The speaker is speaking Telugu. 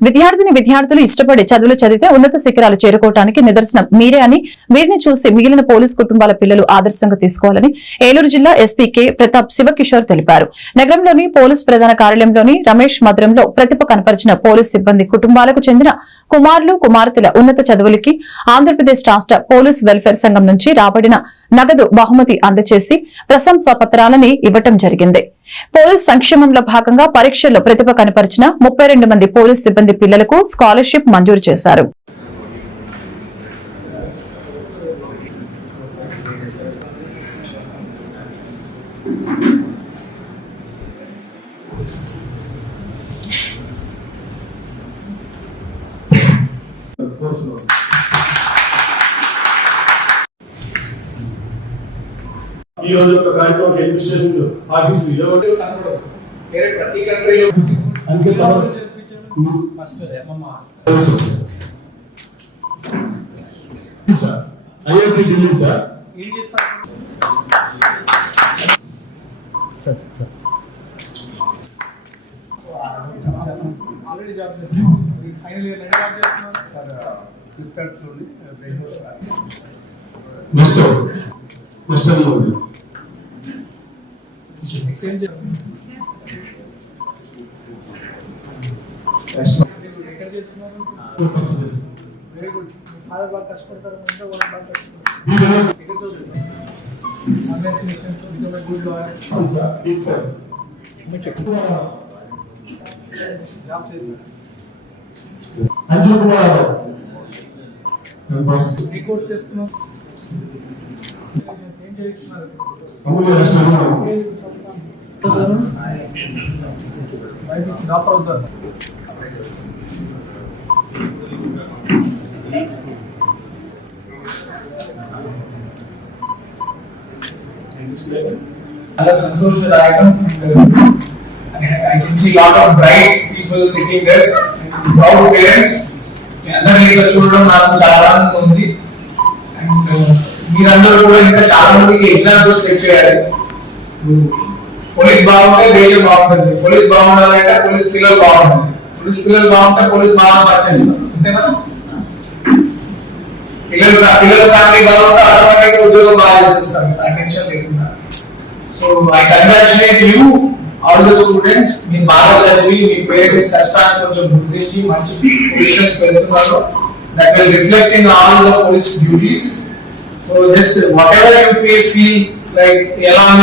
విద్యార్థిని విద్యార్థులు ఇష్టపడి చదువులు చదివితే ఉన్నత శిఖరాలు చేరుకోవడానికి నిదర్శనం. మీరే అని వీరిని చూసి మిగిలిన పోలీస్ కుటుంబాల పిల్లలు ఆదర్శంగా తీసుకోవాలని ఏలూరు జిల్లా ఎస్పీ కె. ప్రతాప్ శివకిషోర్ తెలిపారు. నగరంలోని పోలీస్ ప్రధాన కార్యాలయంలోని రమేష్ మధురంలో ప్రతిభ కనపరిచిన పోలీస్ సిబ్బంది కుటుంబాలకు చెందిన కుమారులు కుమార్తెల ఉన్నత చదువులకి ఆంధ్రప్రదేశ్ రాష్ట్ర పోలీస్ వెల్ఫేర్ సంఘం నుంచి రాబడిన నగదు బహుమతి అందజేసి ప్రశంసా పత్రాలని ఇవ్వటం జరిగింది. పోలీస్ సంక్షేమంలో భాగంగా పరీక్షల్లో ప్రతిభ కనపరిచిన ముప్పై మంది పోలీస్ సిబ్బంది పిల్లలకు స్కాలర్షిప్ మంజూరు చేశారు. ఈ రోజు ఒక కార్యక్రమం అడ్మినిస్ట్రేషన్ ఆఫీస్ కనపడదు వేరే ప్రతి కంట్రీలో సార్? IIT Delhi sir? ఏం చేస్తారు? ఆల్రెడీ జాబ్ చేస్తున్నాం ఫైనల్ ఇయర్ జాబ్ చేస్తున్నారు? సార్ ఫ్లిప్కార్ట్స్ నుండి నెక్స్ట్ నెక్స్ట్ అని ఉంది నెక్స్ట్ ఏం చేయాలి ఎక్కడ చేస్తున్నారు వెరీ గుడ్ ఫాదర్ బాగా కష్టపడతారు బాగా కష్టపడతారు మిషన్స్ బికమ్ గుడ్ లాయర్ ఏ కోర్స్ చేస్తున్నావు ఏం చేస్తున్నారు చాలా సంతోషదాయకం I can see lot of bright people sitting there proud parents మీ అందరినీ ఇక్కడ చూడడం నాకు చాలా ఆనందంగా ఉంది అండ్ మీరందరూ కూడా ఇంకా చాలా మందికి ఎగ్జాంపుల్స్ సెట్ చేయాలి పోలీస్ బాగుంటే దేశం బాగుంటుంది పోలీస్ బాగుండాలంటే పోలీస్ పిల్లలు బాగుంటుంది పోలీస్ పిల్లలు బాగుంటే పోలీస్ బాగా పనిచేస్తారు అంతేనా పిల్లలు పిల్లల ఫ్యామిలీ బాగుంటే ఆటోమేటిక్ ఉద్యోగం బాగా చేసేస్తారు ఆ టెన్షన్ లేకుండా so I congratulate you all the students మీరు బాగా చదివి మీ పేరెంట్స్ కష్టాన్ని కొంచెం గుర్తించి మంచి పొజిషన్స్ వెళ్తున్నారు that will reflect in all the police duties so just whatever you feel feel like ఎలా మీ